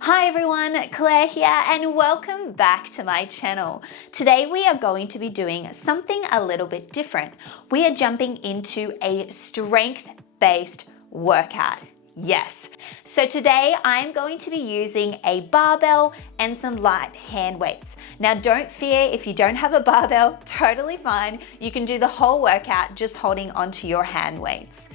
Hi everyone, Claire here and welcome back to my channel. Today we are going to be doing something a little bit different. We are jumping into a strength-based workout. Yes. So today I'm going to be using a barbell and some light hand weights. Now don't fear if you don't have a barbell, totally fine. You can do the whole workout just holding onto your hand weights.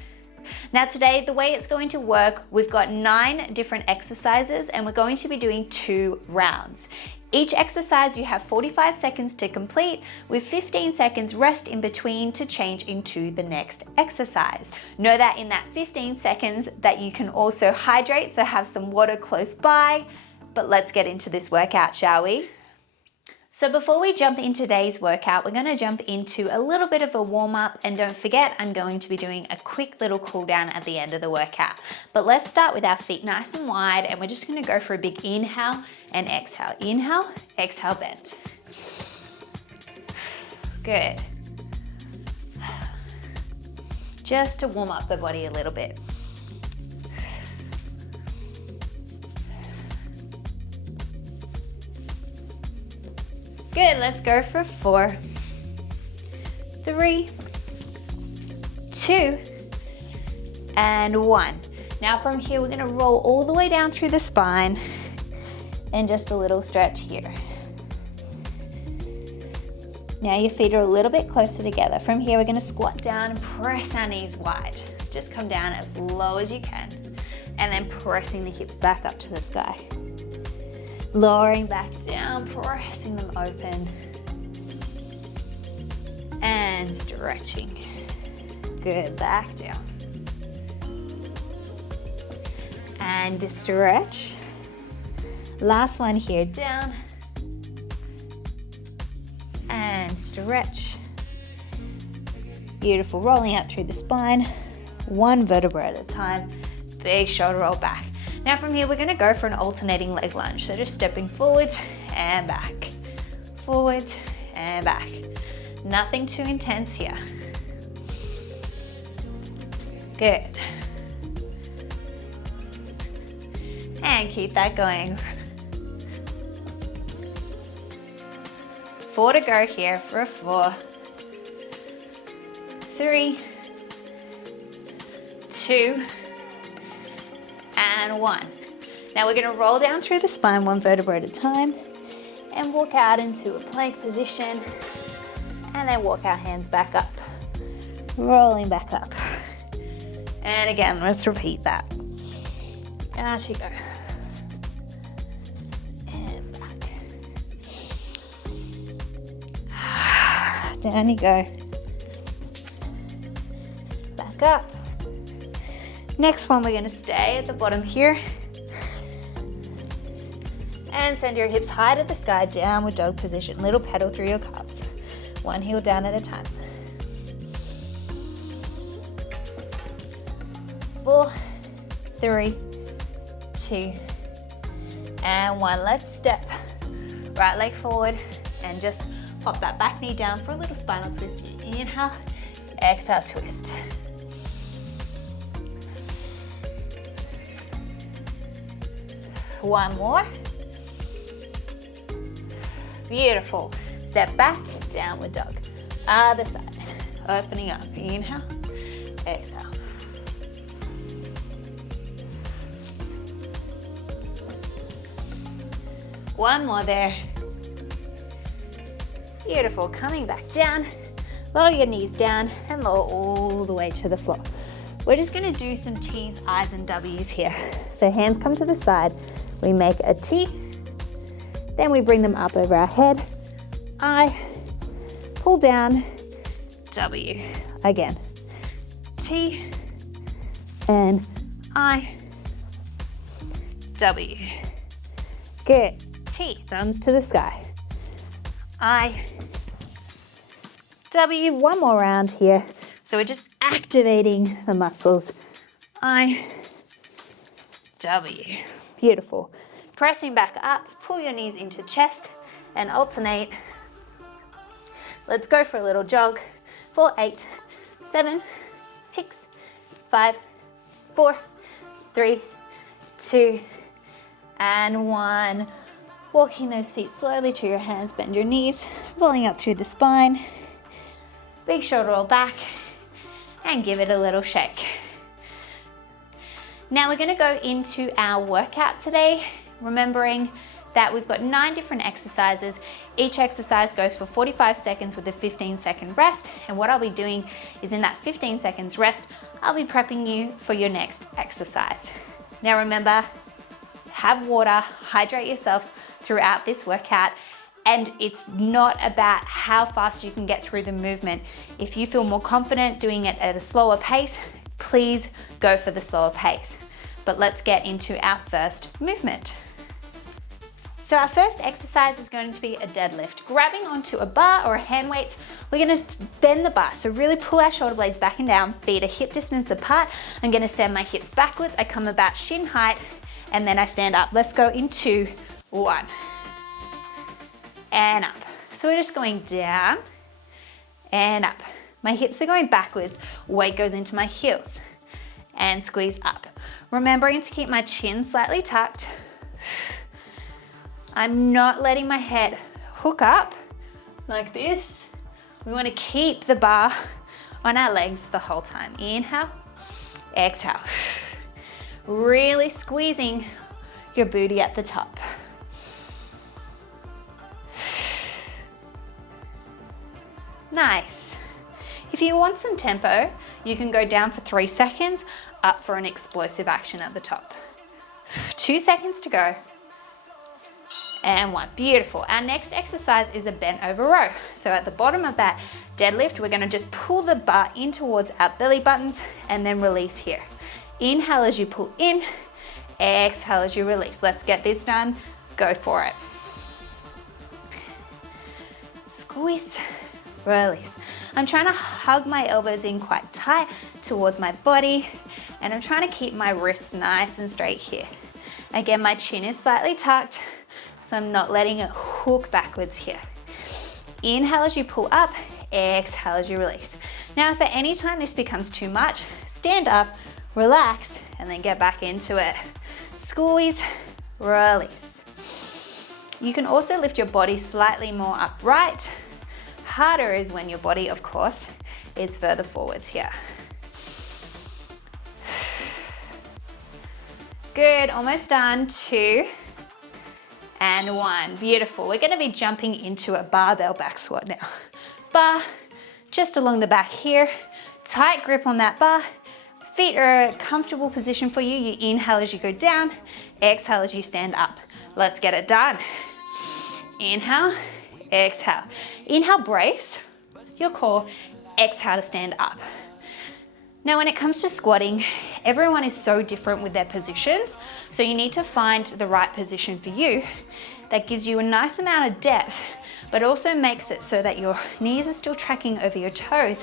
Now today, the way it's going to work, we've got 9 different exercises and we're going to be doing 2 rounds. Each exercise you have 45 seconds to complete with 15 seconds rest in between to change into the next exercise. Know that in that 15 seconds that you can also hydrate, so have some water close by, but let's get into this workout, shall we? So before we jump into today's workout, we're going to jump into a little bit of a warm up, and don't forget I'm going to be doing a quick little cool down at the end of the workout. But let's start with our feet nice and wide, and we're just going to go for a big inhale and exhale. Inhale, exhale, bend. Good. Just to warm up the body a little bit. Good, let's go for 4, 3, 2, and 1. Now from here, we're gonna roll all the way down through the spine and just a little stretch here. Now your feet are a little bit closer together. From here, we're gonna squat down and press our knees wide. Just come down as low as you can, and then pressing the hips back up to the sky. Lowering back down, pressing them open, and stretching. Good, back down. And stretch. Last one here, down, and stretch. Beautiful, rolling out through the spine, 1 vertebra at a time, big shoulder roll back. Now from here, we're gonna go for an alternating leg lunge. So just stepping forwards and back, forwards and back. Nothing too intense here. Good. And keep that going. 4 to go here for a 4, 3, 2, and 1. Now we're gonna roll down through the spine 1 vertebra at a time and walk out into a plank position, and then walk our hands back up, rolling back up. And again, let's repeat that. Out you go. And back. Down you go. Back up. Next one, we're gonna stay at the bottom here and send your hips high to the sky, downward dog position. Little pedal through your calves. 1 heel down at a time. 4, 3, 2, and 1. Let's step. Right leg forward and just pop that back knee down for a little spinal twist. Inhale, exhale, twist. One more. Beautiful. Step back, downward dog. Other side. Opening up. Inhale, exhale. One more there. Beautiful. Coming back down. Lower your knees down and lower all the way to the floor. We're just going to do some T's, I's, and W's here. So hands come to the side. We make a T, then we bring them up over our head. I, pull down, W. Again, T, and I, W. Good. T, thumbs to the sky. I, W. One more round here. So we're just activating the muscles. I, W. Beautiful. Pressing back up, pull your knees into chest and alternate. Let's go for a little jog for 8, 7, 6, 5, 4, 3, 2, and 1. Walking those feet slowly to your hands, bend your knees, rolling up through the spine. Big shoulder roll back and give it a little shake. Now we're going to go into our workout today, remembering that we've got 9 different exercises. Each exercise goes for 45 seconds with a 15-second rest. And what I'll be doing is in that 15 seconds rest, I'll be prepping you for your next exercise. Now remember, have water, hydrate yourself throughout this workout. And it's not about how fast you can get through the movement. If you feel more confident doing it at a slower pace, please go for the slower pace. But let's get into our first movement. So our first exercise is going to be a deadlift. Grabbing onto a bar or a hand weights, we're gonna bend the bar. So really pull our shoulder blades back and down, feet are hip distance apart. I'm gonna send my hips backwards. I come about shin height and then I stand up. Let's go into 1 and up. So we're just going down and up. My hips are going backwards, weight goes into my heels and squeeze up. Remembering to keep my chin slightly tucked. I'm not letting my head hook up like this. We want to keep the bar on our legs the whole time. Inhale, exhale. Really squeezing your booty at the top. Nice. If you want some tempo, you can go down for 3 seconds, up for an explosive action at the top. 2 seconds to go. And 1, beautiful. Our next exercise is a bent over row. So at the bottom of that deadlift, we're gonna just pull the bar in towards our belly buttons and then release here. Inhale as you pull in, exhale as you release. Let's get this done, go for it. Squeeze, release. I'm trying to hug my elbows in quite tight towards my body, and I'm trying to keep my wrists nice and straight here. Again, my chin is slightly tucked, so I'm not letting it hook backwards here. Inhale as you pull up, exhale as you release. Now, if at any time this becomes too much, stand up, relax, and then get back into it. Squeeze, release. You can also lift your body slightly more upright. Harder is when your body, of course, is further forwards here. Good, almost done. 2 and 1, beautiful. We're gonna be jumping into a barbell back squat now. Bar just along the back here, tight grip on that bar. Feet are a comfortable position for you. You inhale as you go down, exhale as you stand up. Let's get it done. Inhale, exhale. Inhale, brace your core, exhale to stand up. Now, when it comes to squatting, everyone is so different with their positions, so you need to find the right position for you that gives you a nice amount of depth, but also makes it so that your knees are still tracking over your toes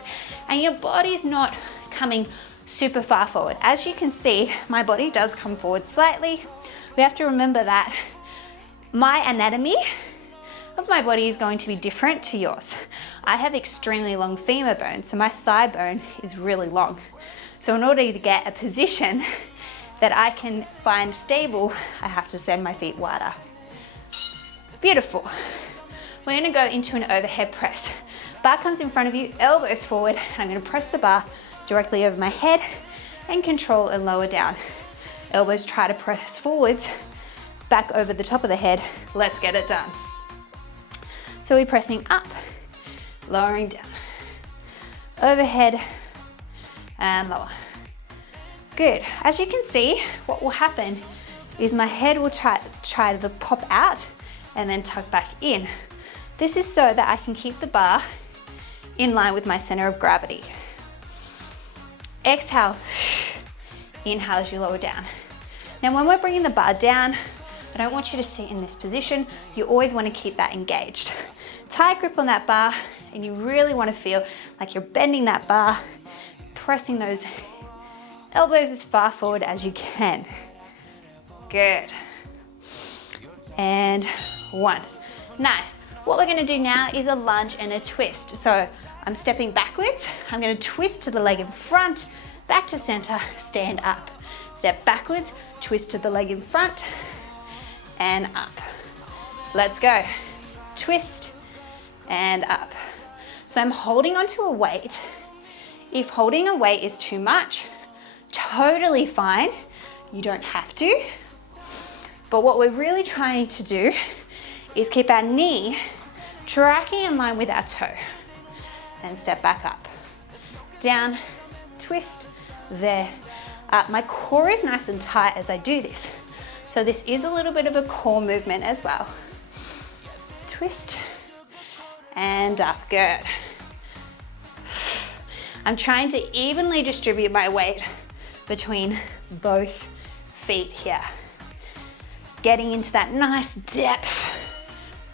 and your body's not coming super far forward. As you can see, my body does come forward slightly. We have to remember that my anatomy of my body is going to be different to yours. I have extremely long femur bone, so my thigh bone is really long. So in order to get a position that I can find stable, I have to send my feet wider. Beautiful. We're gonna go into an overhead press. Bar comes in front of you, elbows forward. I'm gonna press the bar directly over my head and control and lower down. Elbows try to press forwards, back over the top of the head. Let's get it done. So we're pressing up, lowering down, overhead and lower. Good. As you can see, what will happen is my head will try to pop out and then tuck back in. This is so that I can keep the bar in line with my center of gravity. Exhale, inhale as you lower down. Now when we're bringing the bar down, I don't want you to sit in this position. You always want to keep that engaged. Tight grip on that bar, and you really want to feel like you're bending that bar, pressing those elbows as far forward as you can. Good. And 1. Nice. What we're going to do now is a lunge and a twist. So I'm stepping backwards. I'm going to twist to the leg in front, back to center, stand up. Step backwards, twist to the leg in front, and up. Let's go. Twist and up. So I'm holding onto a weight. If holding a weight is too much, totally fine. You don't have to. But what we're really trying to do is keep our knee tracking in line with our toe. And step back up. Down, twist, there, up. My core is nice and tight as I do this. So this is a little bit of a core movement as well. Twist and up, good. I'm trying to evenly distribute my weight between both feet here. Getting into that nice depth.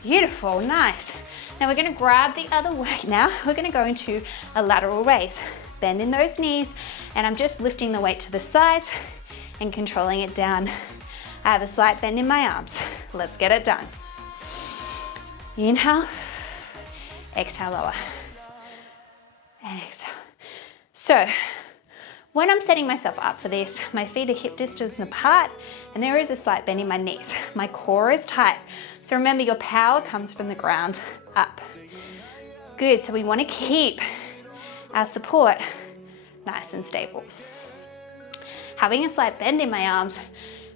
Beautiful, nice. Now we're gonna grab the other weight now. We're gonna go into a lateral raise. Bend in those knees, and I'm just lifting the weight to the sides and controlling it down. I have a slight bend in my arms. Let's get it done. Inhale, exhale, lower, and exhale. So, when I'm setting myself up for this, my feet are hip distance apart and there is a slight bend in my knees. My core is tight. So remember, your power comes from the ground up. Good, so we want to keep our support nice and stable. Having a slight bend in my arms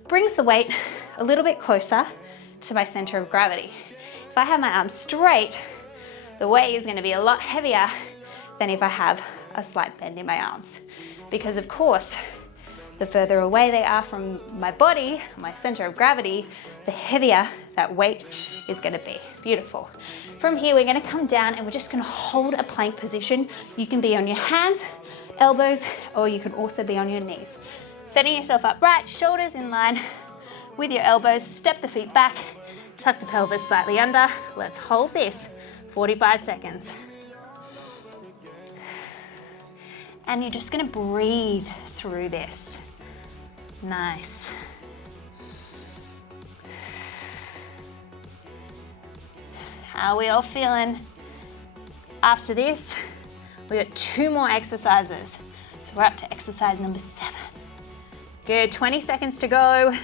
brings the weight a little bit closer to my center of gravity. If I have my arms straight, the weight is going to be a lot heavier than if I have a slight bend in my arms. Because of course, the further away they are from my body, my center of gravity, the heavier that weight is going to be. Beautiful. From here, we're going to come down and we're just going to hold a plank position. You can be on your hands, elbows, or you can also be on your knees. Setting yourself up right, shoulders in line with your elbows, step the feet back, tuck the pelvis slightly under. Let's hold this 45 seconds. And you're just gonna breathe through this. Nice. How are we all feeling? After this, we got 2 more exercises. So we're up to exercise number 7. Good, 20 seconds to go.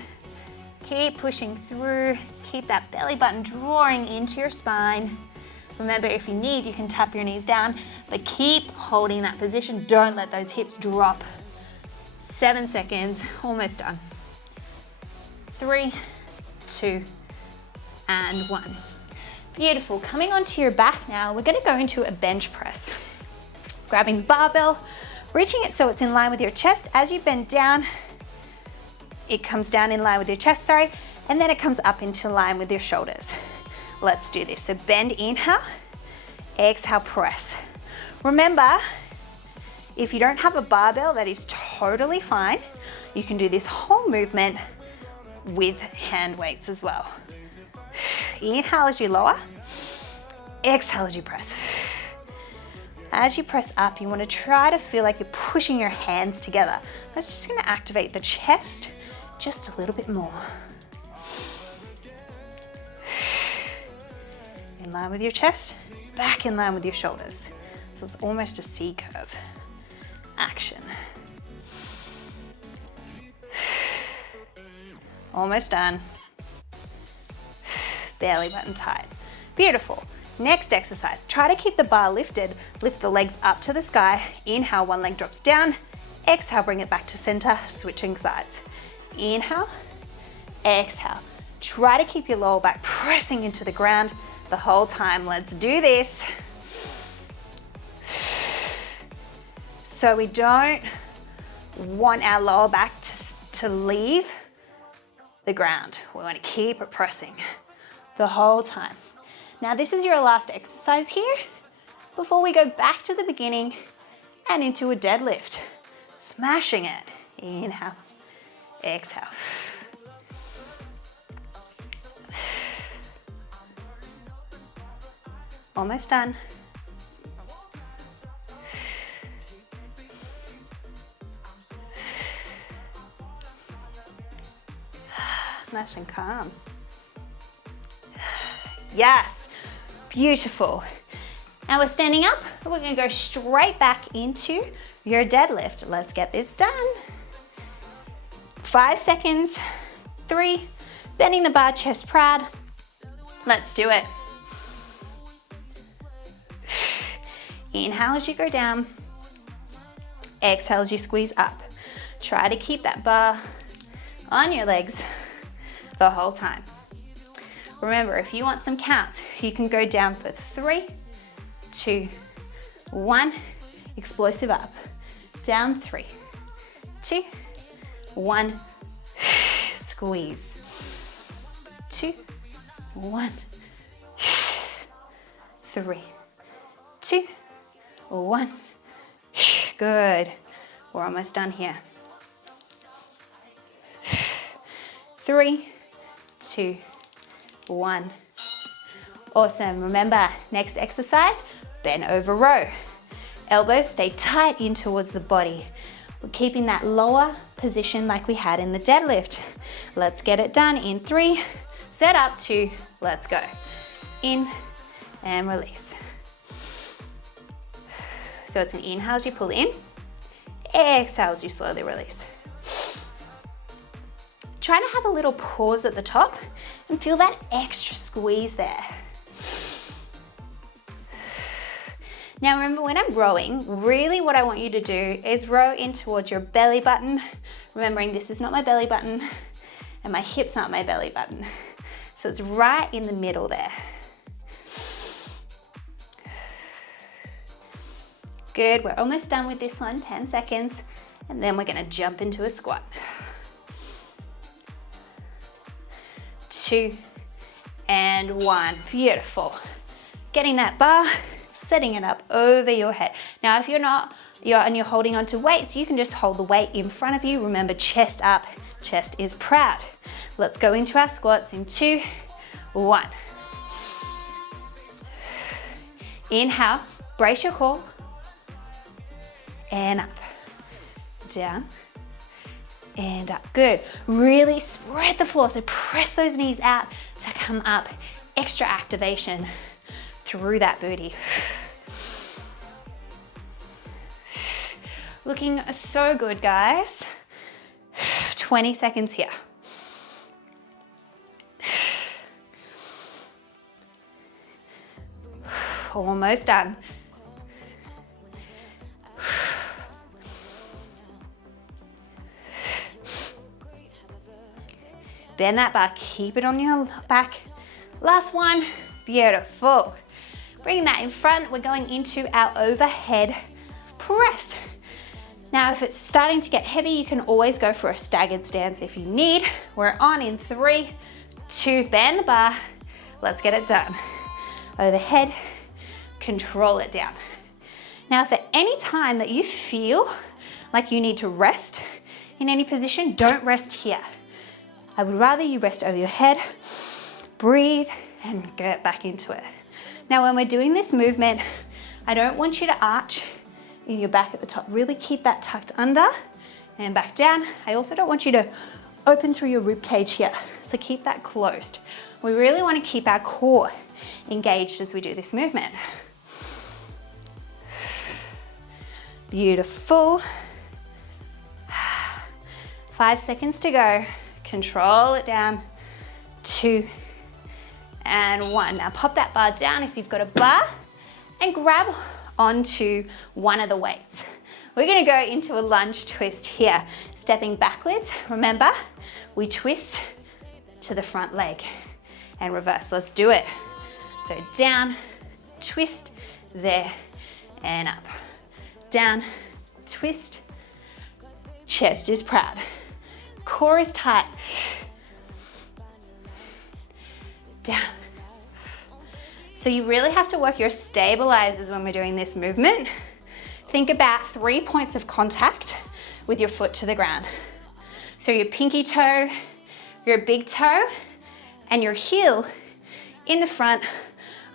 Keep pushing through. Keep that belly button drawing into your spine. Remember, if you need, you can tap your knees down, but keep holding that position. Don't let those hips drop. 7 seconds, almost done. 3, 2, and 1. Beautiful. Coming onto your back now, we're going to go into a bench press. Grabbing the barbell, reaching it so it's in line with your chest. As you bend down, it comes down in line with your chest, and then it comes up into line with your shoulders. Let's do this. So bend, inhale, exhale, press. Remember, if you don't have a barbell, that is totally fine. You can do this whole movement with hand weights as well. Inhale as you lower, exhale as you press. As you press up, you want to try to feel like you're pushing your hands together. That's just going to activate the chest just a little bit more. In line with your chest, back in line with your shoulders. So it's almost a C curve action. Almost done. Belly button tight. Beautiful. Next exercise, try to keep the bar lifted. Lift the legs up to the sky. Inhale, one leg drops down. Exhale, bring it back to center, switching sides. Inhale, exhale. Try to keep your lower back pressing into the ground the whole time. Let's do this. So we don't want our lower back to leave the ground. We want to keep it pressing the whole time. Now this is your last exercise here before we go back to the beginning and into a deadlift. Smashing it. Inhale, exhale. Almost done. Nice and calm. Yes, beautiful. Now we're standing up, and we're gonna go straight back into your deadlift. Let's get this done. 5 seconds, 3, Bending the bar, chest proud. Let's do it. Inhale as you go down. Exhale as you squeeze up. Try to keep that bar on your legs the whole time. Remember, if you want some counts, you can go down for 3, 2, 1. Explosive up. Down 3, 2, 1. Squeeze. 2, 1. 3, 2, 1. Good. We're almost done here. 3, 2, 1. Awesome. Remember, next exercise, bend over row. Elbows stay tight in towards the body. We're keeping that lower position like we had in the deadlift. Let's get it done in 3, set up 2, let's go. In and release. So it's an inhale as you pull in, exhale as you slowly release. Try to have a little pause at the top and feel that extra squeeze there. Now remember, when I'm rowing, really what I want you to do is row in towards your belly button, remembering this is not my belly button and my hips aren't my belly button. So it's right in the middle there. Good, we're almost done with this one, 10 seconds, and then we're gonna jump into a squat. 2 and 1, beautiful. Getting that bar, setting it up over your head. Now if you're holding onto weights, you can just hold the weight in front of you. Remember, chest up, chest is proud. Let's go into our squats in 2, 1. Inhale, brace your core, and up, down, and up. Good. Really spread the floor, so press those knees out to come up. Extra activation through that booty. Looking so good, guys. 20 seconds here. Almost done. Bend that bar, keep it on your back. Last one, beautiful. Bring that in front, we're going into our overhead press. Now, if it's starting to get heavy, you can always go for a staggered stance if you need. We're on in 3, 2, bend the bar. Let's get it done. Overhead, control it down. Now, if at any time that you feel like you need to rest in any position, don't rest here. I would rather you rest over your head, breathe, and get back into it. Now, when we're doing this movement, I don't want you to arch in your back at the top. Really keep that tucked under and back down. I also don't want you to open through your rib cage here, so keep that closed. We really want to keep our core engaged as we do this movement. Beautiful. 5 seconds to go. Control it down. 2 and 1. Now pop that bar down if you've got a bar and grab onto one of the weights. We're gonna go into a lunge twist here. Stepping backwards, remember, we twist to the front leg and reverse. Let's do it. So down, twist, there, and up. Down, twist, chest is proud. Core is tight. Down. So you really have to work your stabilizers when we're doing this movement. Think about 3 points of contact with your foot to the ground. So your pinky toe, your big toe, and your heel in the front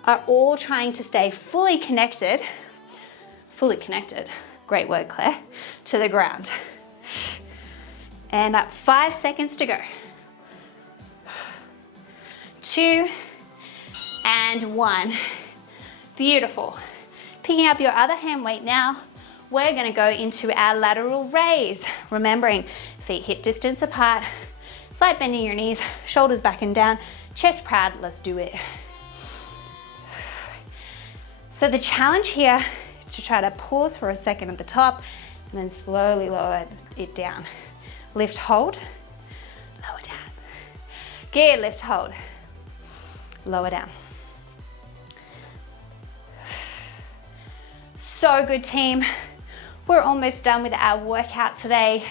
are all trying to stay fully connected, great word, Claire, to the ground. And up, 5 seconds to go. 2 and 1. Beautiful. Picking up your other hand weight now, we're gonna go into our lateral raise. Remembering, feet hip distance apart, Slight bend in your knees, shoulders back and down, chest proud, let's do it. So the challenge here is to try to pause for a second at the top and then slowly lower it down. Lift, hold, lower down. Good, lift, hold, lower down. So good, team. We're almost done with our workout today.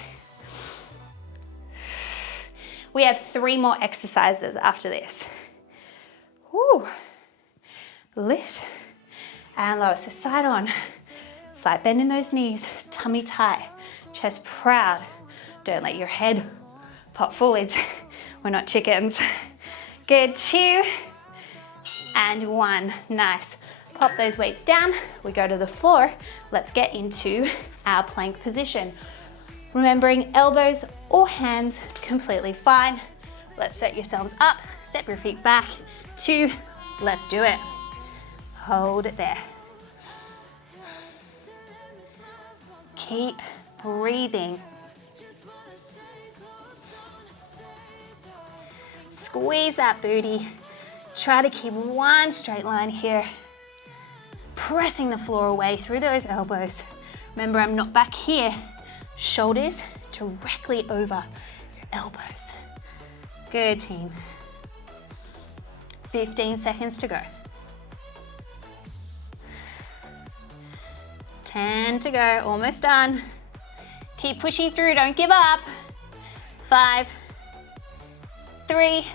We have 3 more exercises after this. Woo. Lift and lower, so side on. Slight bend in those knees, tummy tight, chest proud. Don't let your head pop forwards. We're not chickens. Good, 2 and 1, nice. Pop those weights down, we go to the floor. Let's get into our plank position. Remembering elbows or hands, completely fine. Let's set yourselves up, step your feet back, 2, let's do it. Hold it there. Keep breathing. Squeeze that booty. Try to keep one straight line here. Pressing the floor away through those elbows. Remember, I'm not back here. Shoulders directly over your elbows. Good, team. 15 seconds to go. 10 to go, almost done. Keep pushing through, don't give up. 5, 3,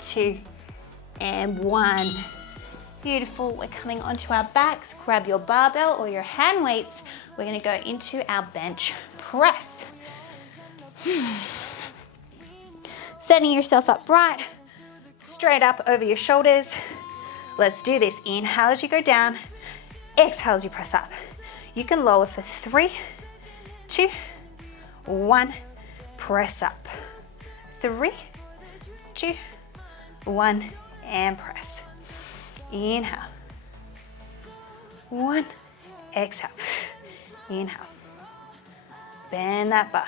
2, and 1. Beautiful, we're coming onto our backs. Grab your barbell or your hand weights. We're gonna go into our bench press. Setting yourself up right, straight up over your shoulders. Let's do this. Inhale as you go down, exhale as you press up. You can lower for 3, 2, 1, press up. 3, 2, 1, and press. Inhale. 1, exhale. Inhale. Bend that bar.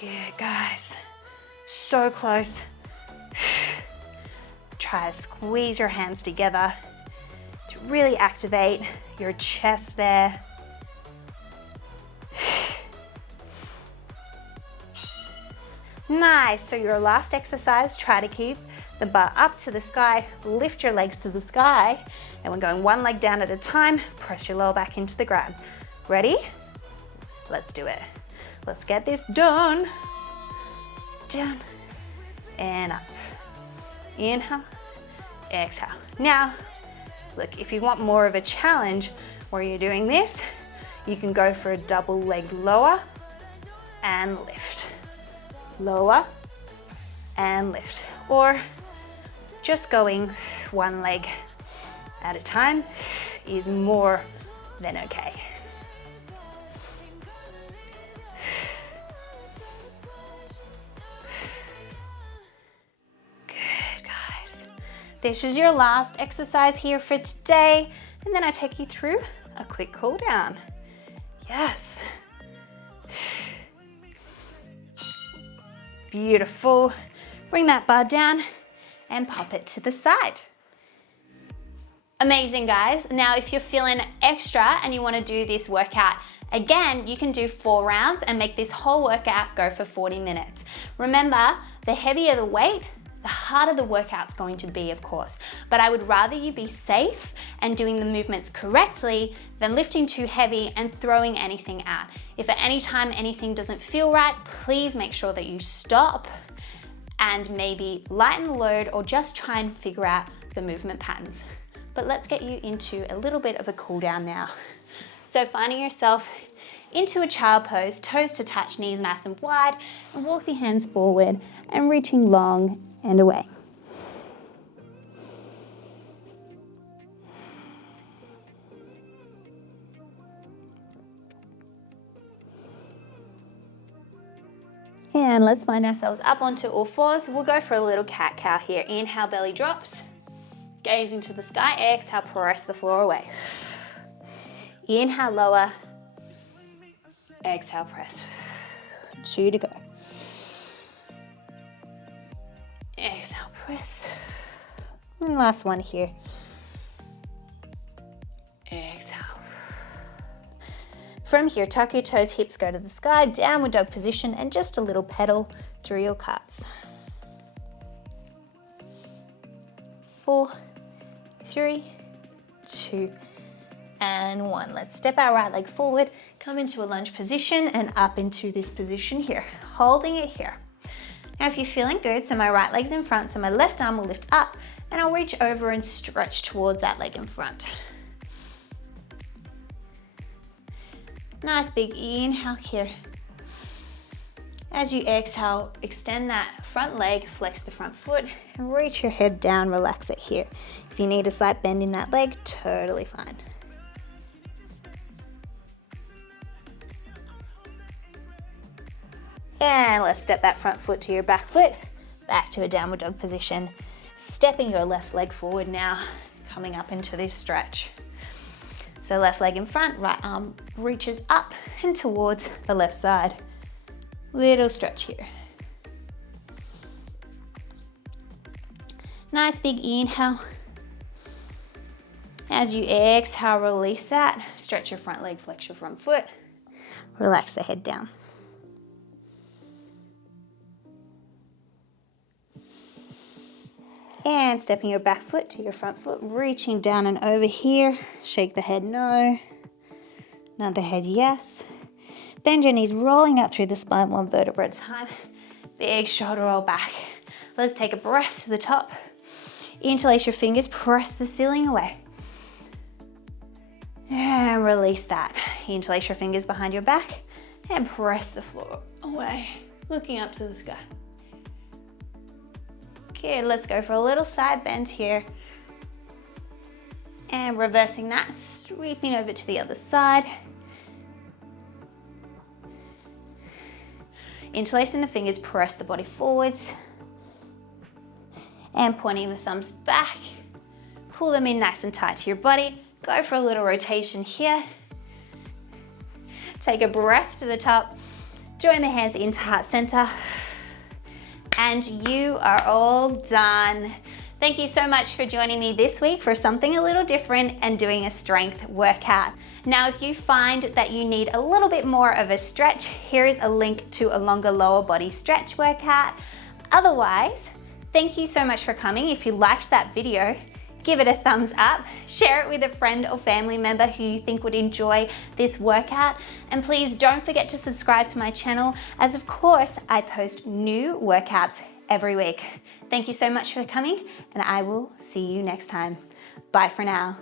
Good, guys. So close. Try to squeeze your hands together to really activate your chest there. Nice, so your last exercise, try to keep the bar up to the sky, lift your legs to the sky, and we're going 1 leg down at a time, press your lower back into the ground. Ready? Let's do it. Let's get this done. Down and up. Inhale, exhale. Now, look, if you want more of a challenge where you're doing this, you can go for a double leg lower and lift. Lower and lift, or just going 1 leg at a time is more than okay. Good, guys. This is your last exercise here for today, and then I take you through a quick cool down. Yes. Beautiful. Bring that bar down and pop it to the side. Amazing, guys. Now, if you're feeling extra and you want to do this workout again, you can do 4 rounds and make this whole workout go for 40 minutes. Remember, the heavier the weight, the harder the workout's going to be, of course, but I would rather you be safe and doing the movements correctly than lifting too heavy and throwing anything out. If at any time anything doesn't feel right, please make sure that you stop and maybe lighten the load or just try and figure out the movement patterns. But let's get you into a little bit of a cool down now. So finding yourself into a child pose, toes to touch, knees nice and wide, and walk the hands forward and reaching long and away. And let's find ourselves up onto all fours. We'll go for a little cat-cow here. Inhale, belly drops. Gaze into the sky. Exhale, press the floor away. Inhale, lower. Exhale, press. 2 to go. Exhale, press. And last one here. Exhale. From here, tuck your toes, hips go to the sky, downward dog position, and just a little pedal through your calves. 4, 3, 2, and 1. Let's step our right leg forward, come into a lunge position and up into this position here, holding it here. Now if you're feeling good, so my right leg's in front, so my left arm will lift up and I'll reach over and stretch towards that leg in front. Nice big inhale here. As you exhale, extend that front leg, flex the front foot, and reach your head down, relax it here. If you need a slight bend in that leg, totally fine. And let's step that front foot to your back foot, back to a downward dog position. Stepping your left leg forward now, coming up into this stretch. So left leg in front, right arm reaches up and towards the left side. Little stretch here. Nice big inhale. As you exhale, release that. Stretch your front leg, flex your front foot. Relax the head down. And stepping your back foot to your front foot, reaching down and over here. Shake the head no. Nod the head yes. Bend your knees, rolling up through the spine, 1 vertebra at a time. Big shoulder roll back. Let's take a breath to the top. Interlace your fingers, press the ceiling away. And release that. Interlace your fingers behind your back and press the floor away, looking up to the sky. Good, let's go for a little side bend here. And reversing that, sweeping over to the other side. Interlacing the fingers, press the body forwards. And pointing the thumbs back. Pull them in nice and tight to your body. Go for a little rotation here. Take a breath to the top. Join the hands into heart center. And you are all done. Thank you so much for joining me this week for something a little different and doing a strength workout. Now, if you find that you need a little bit more of a stretch, here is a link to a longer lower body stretch workout. Otherwise, thank you so much for coming. If you liked that video, give it a thumbs up, share it with a friend or family member who you think would enjoy this workout, and please don't forget to subscribe to my channel, as of course I post new workouts every week. Thank you so much for coming, and I will see you next time. Bye for now.